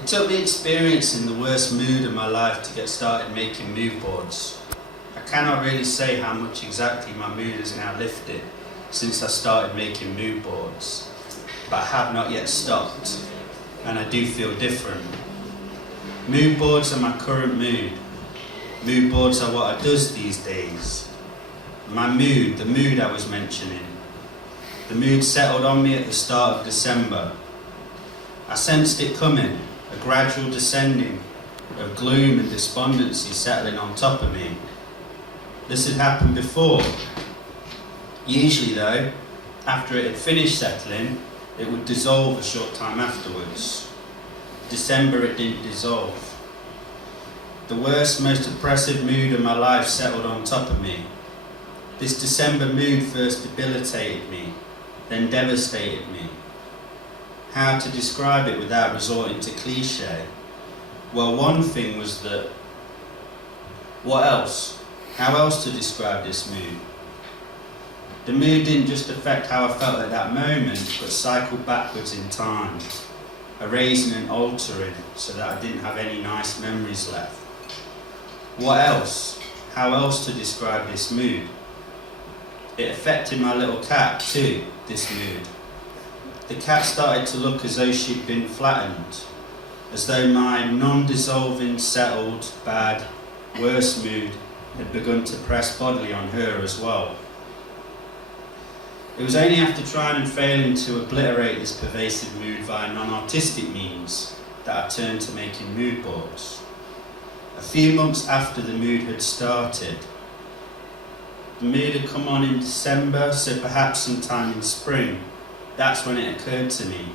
It took me experiencing the worst mood of my life to get started making mood boards. I cannot really say how much exactly my mood has now lifted since I started making mood boards, but I have not yet stopped, and I do feel different. Mood boards are my current mood. Mood boards are what I does these days. My mood, the mood I was mentioning. The mood settled on me at the start of December. I sensed it coming, a gradual descending of gloom and despondency settling on top of me. This had happened before. Usually though, after it had finished settling, it would dissolve a short time afterwards. December it didn't dissolve. The worst, most oppressive mood of my life settled on top of me. This December mood first debilitated me, then devastated me. How to describe it without resorting to cliché? Well, one thing was that, what else? How else to describe this mood? The mood didn't just affect how I felt at that moment, but cycled backwards in time, erasing and altering so that I didn't have any nice memories left. What else? How else to describe this mood? It affected my little cat too, this mood. The cat started to look as though she'd been flattened, as though my non-dissolving, settled, bad, worse mood had begun to press bodily on her as well. It was only after trying and failing to obliterate this pervasive mood via non-artistic means that I turned to making mood boards. A few months after the mood had started. The mood had come on in December, so perhaps sometime in spring. That's when it occurred to me.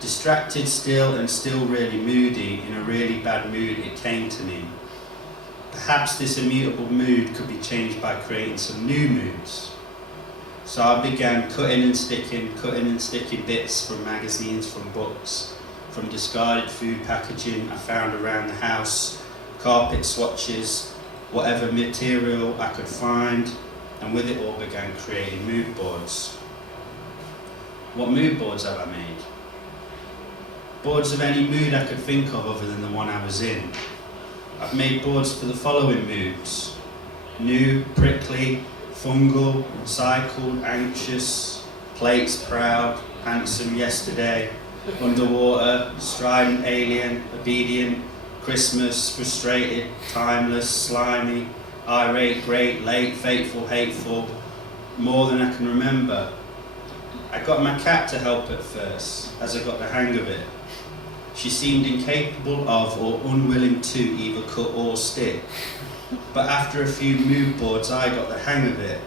Distracted still and still really moody, in a really bad mood, it came to me. Perhaps this immutable mood could be changed by creating some new moods. So I began cutting and sticking bits from magazines, from books, from discarded food packaging I found around the house, carpet swatches, whatever material I could find, and with it all began creating mood boards. What mood boards have I made? Boards of any mood I could think of other than the one I was in. I've made boards for the following moods: new, prickly, fungal, cycled, anxious, plates, proud, handsome, yesterday, underwater, strident, alien, obedient, Christmas, frustrated, timeless, slimy, irate, great, late, fateful, hateful, more than I can remember. I got my cat to help at first, as I got the hang of it. She seemed incapable of or unwilling to either cut or stick. But after a few mood boards, I got the hang of it.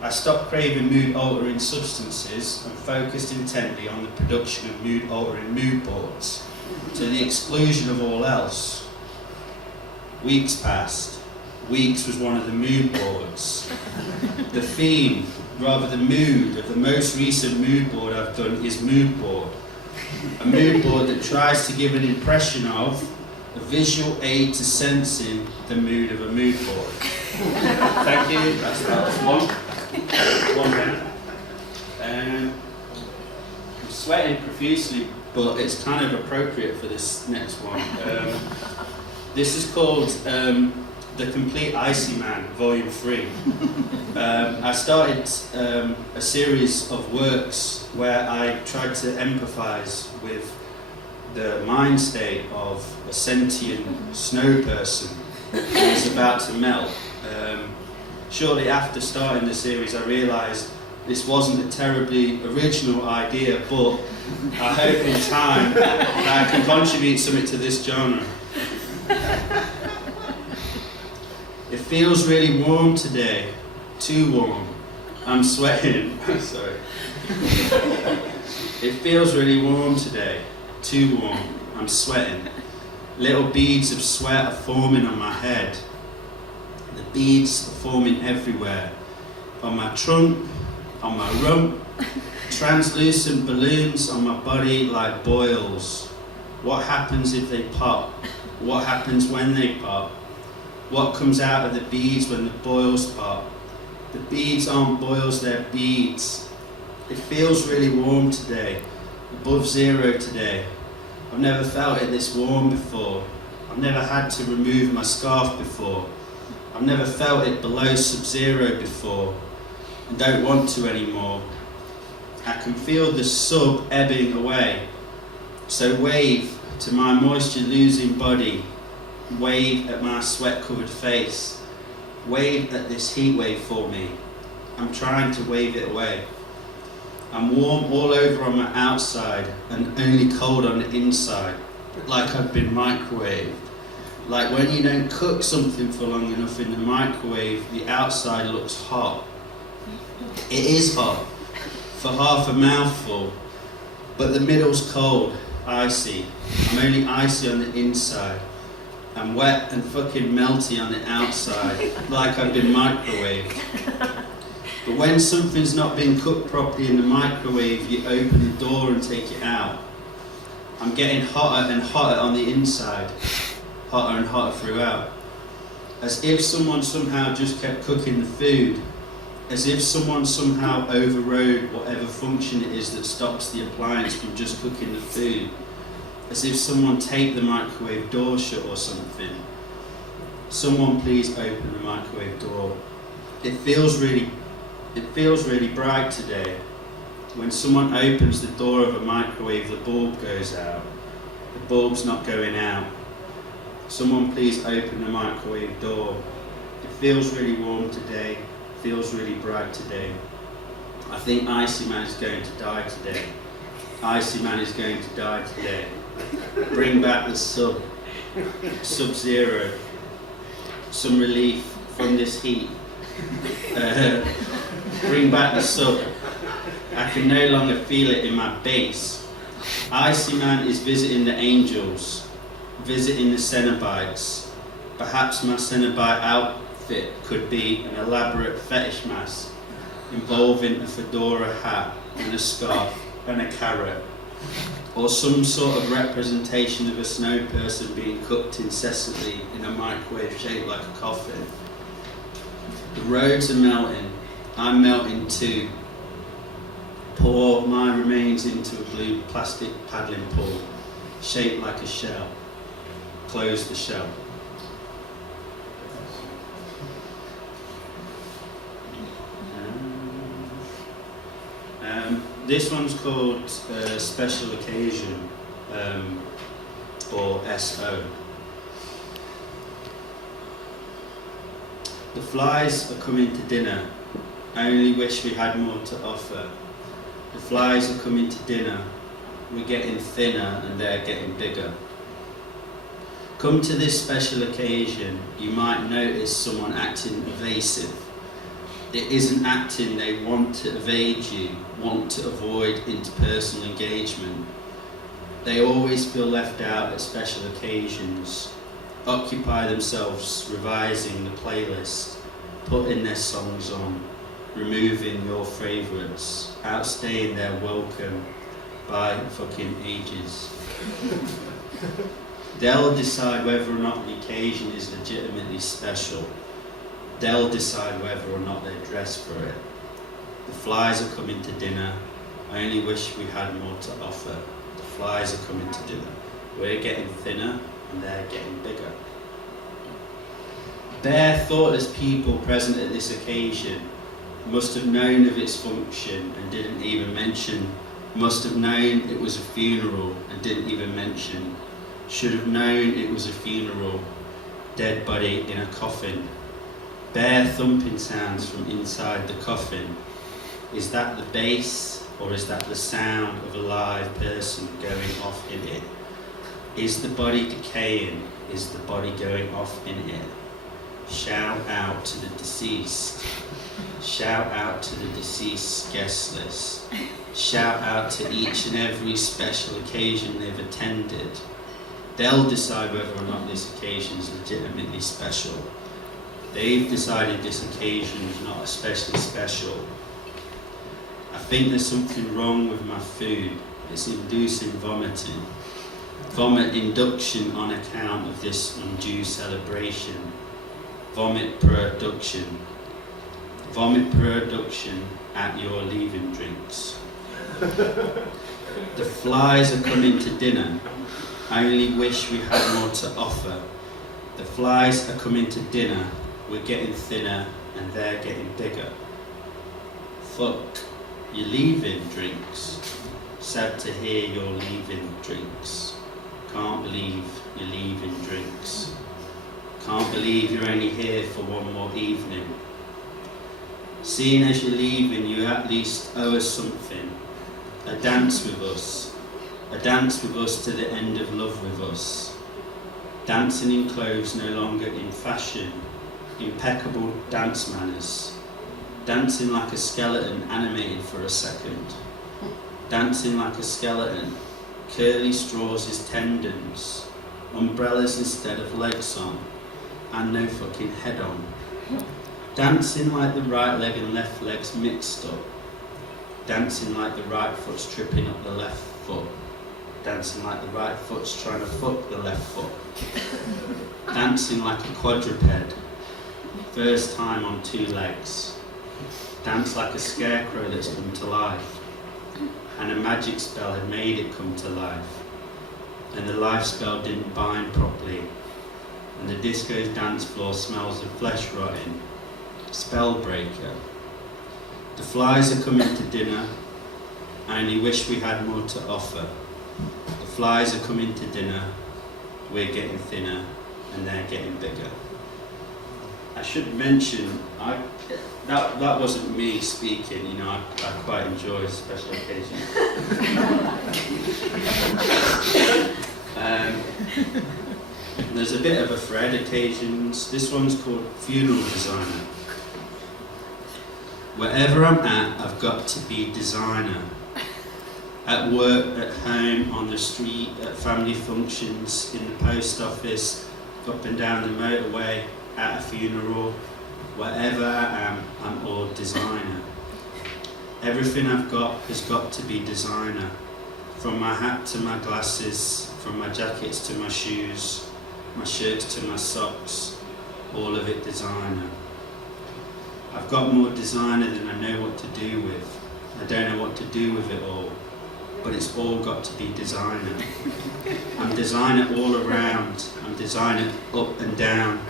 I stopped craving mood-altering substances and focused intently on the production of mood-altering mood boards, to the exclusion of all else. Weeks passed. Weeks was one of the mood boards. The theme, rather the mood, of the most recent mood board I've done is mood board. A mood board that tries to give an impression of, a visual aid to sensing the mood of a mood board. Thank you, that was one minute. I'm sweating profusely, but it's kind of appropriate for this next one. This is called The Complete Icy Man, Volume 3. I started a series of works where I tried to empathise with the mind state of a sentient snow person who is about to melt. Shortly after starting the series, I realised this wasn't a terribly original idea, but I hope in time that I can contribute something to this genre. It feels really warm today, too warm. I'm sweating. Sorry. It feels really warm today, too warm. I'm sweating. Little beads of sweat are forming on my head. The beads are forming everywhere. On my trunk, on my rump, translucent balloons on my body like boils. What happens if they pop? What happens when they pop? What comes out of the beads when the boils pop? The beads aren't boils, they're beads. It feels really warm today, above zero today. I've never felt it this warm before. I've never had to remove my scarf before. I've never felt it below sub-zero before, and don't want to anymore. I can feel the sub ebbing away. So wave to my moisture-losing body. Wave at my sweat-covered face. Wave at this heat wave for me. I'm trying to wave it away. I'm warm all over on my outside and only cold on the inside, like I've been microwaved. Like when you don't cook something for long enough in the microwave, the outside looks hot. It is hot, for half a mouthful, but the middle's cold, icy. I'm only icy on the inside. I'm wet and fucking melty on the outside, like I've been microwaved. But when something's not been cooked properly in the microwave, you open the door and take it out. I'm getting hotter and hotter on the inside, hotter and hotter throughout. As if someone somehow just kept cooking the food. As if someone somehow overrode whatever function it is that stops the appliance from just cooking the food. As if someone taped the microwave door shut or something. Someone please open the microwave door. It feels really bright today. When someone opens the door of a microwave, the bulb goes out. The bulb's not going out. Someone please open the microwave door. It feels really warm today. It feels really bright today. I think Icy Man is going to die today. Icy Man is going to die today. Bring back the sub-zero. Some relief from this heat. Bring back the sub. I can no longer feel it in my base. Icy Man is visiting the angels, visiting the Cenobites. Perhaps my Cenobite outfit could be an elaborate fetish mask involving a fedora hat and a scarf and a carrot, or some sort of representation of a snow person being cooked incessantly in a microwave shaped like a coffin. The roads are melting. I'm melting too. Pour my remains into a blue plastic paddling pool, shaped like a shell. Close the shell. This one's called Special Occasion, or SO. The flies are coming to dinner. I only wish we had more to offer. The flies are coming to dinner. We're getting thinner and they're getting bigger. Come to this special occasion, you might notice someone acting evasive. It isn't acting, they want to evade you, want to avoid interpersonal engagement. They always feel left out at special occasions, occupy themselves revising the playlist, putting their songs on, removing your favourites, outstaying their welcome by fucking ages. They'll decide whether or not the occasion is legitimately special. They'll decide whether or not they dress for it. The flies are coming to dinner. I only wish we had more to offer. The flies are coming to dinner. We're getting thinner and they're getting bigger. Bare, thoughtless people present at this occasion must have known of its function and didn't even mention, must have known it was a funeral and didn't even mention, should have known it was a funeral, dead body in a coffin. Bare thumping sounds from inside the coffin. Is that the bass or is that the sound of a live person going off in it? Is the body decaying? Is the body going off in it? Shout out to the deceased. Shout out to the deceased guest list. Shout out to each and every special occasion they've attended. They'll decide whether or not this occasion is legitimately special. They've decided this occasion is not especially special. I think there's something wrong with my food. It's inducing vomiting. Vomit induction on account of this undue celebration. Vomit production. Vomit production at your leaving drinks. The flies are coming to dinner. I only wish we had more to offer. The flies are coming to dinner, we're getting thinner and they're getting bigger. Fuck, you're leaving, drinks. Sad to hear you're leaving, drinks. Can't believe you're leaving, drinks. Can't believe you're only here for one more evening. Seeing as you're leaving, you at least owe us something. A dance with us. A dance with us to the end of love with us. Dancing in clothes no longer in fashion. Impeccable dance manners. Dancing like a skeleton animated for a second. Dancing like a skeleton. Curly straws as tendons. Umbrellas instead of legs on. And no fucking head on. Dancing like the right leg and left legs mixed up. Dancing like the right foot's tripping up the left foot. Dancing like the right foot's trying to fuck the left foot. Dancing like a quadruped. First time on two legs. Dance like a scarecrow that's come to life. And a magic spell had made it come to life. And the life spell didn't bind properly. And the disco's dance floor smells of flesh rotting. Spellbreaker. The flies are coming to dinner. I only wish we had more to offer. The flies are coming to dinner. We're getting thinner and they're getting bigger. I should mention, that wasn't me speaking, you know, I quite enjoy special occasions. There's a bit of a thread occasions. This one's called Funeral Designer. Wherever I'm at, I've got to be designer. At work, at home, on the street, at family functions, in the post office, up and down the motorway, at a funeral. Wherever I am, I'm all designer. Everything I've got has got to be designer. From my hat to my glasses, from my jackets to my shoes, my shirts to my socks, all of it designer. I've got more designer than I know what to do with. I don't know what to do with it all, but it's all got to be designer. I'm designer all around. I'm designer up and down.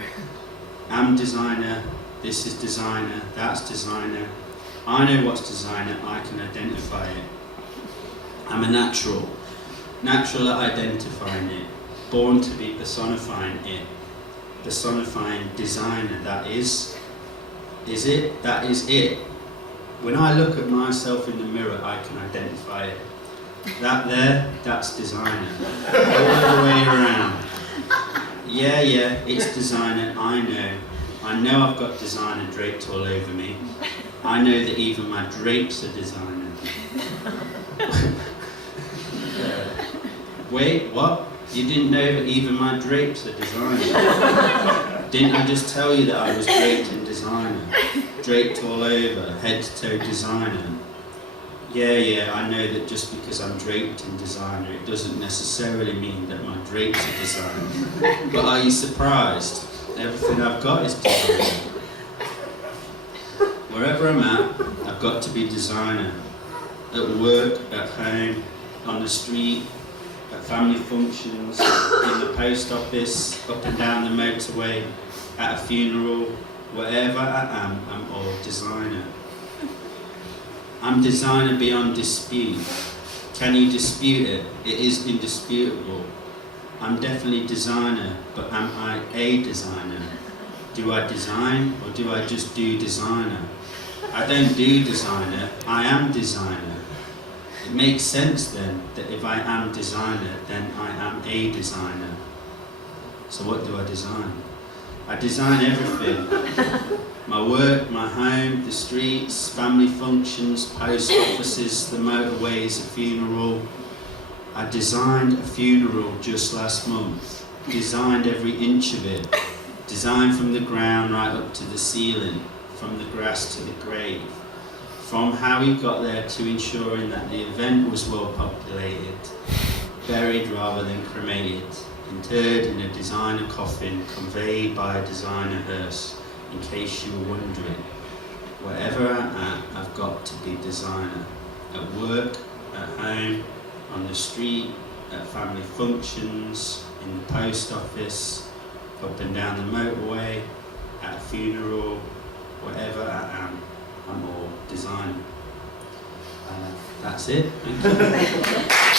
I'm designer, this is designer, that's designer. I know what's designer, I can identify it. I'm a natural at identifying it, born to be personifying it. Personifying designer, that is it? That is it. When I look at myself in the mirror, I can identify it. That there, that's designer. All the way around. Yeah, it's designer, I know. I know I've got designer draped all over me. I know that even my drapes are designer. Wait, what? You didn't know that even my drapes are designer? Didn't I just tell you that I was draped in designer? Draped all over, head to toe designer. Yeah, I know that just because I'm draped in designer, it doesn't necessarily mean that my drapes are designer. But are you surprised? Everything I've got is designer. Wherever I'm at, I've got to be designer. At work, at home, on the street, at family functions, in the post office, up and down the motorway, at a funeral, wherever I am, I'm all designer. I'm designer beyond dispute. Can you dispute it? It is indisputable. I'm definitely designer, but am I a designer? Do I design or do I just do designer? I don't do designer, I am designer. It makes sense then that if I am designer, then I am a designer. So what do I design? I design everything. My work, my home, the streets, family functions, post offices, the motorways, a funeral. I designed a funeral just last month. Designed every inch of it. Designed from the ground right up to the ceiling, from the grass to the grave. From how we got there to ensuring that the event was well populated, buried rather than cremated, interred in a designer coffin, conveyed by a designer hearse, in case you were wondering. Wherever I'm at, I've got to be designer. At work, at home, on the street, at family functions, in the post office, up and down the motorway, at a funeral, whatever I am, I'm all design. That's it. Thank you.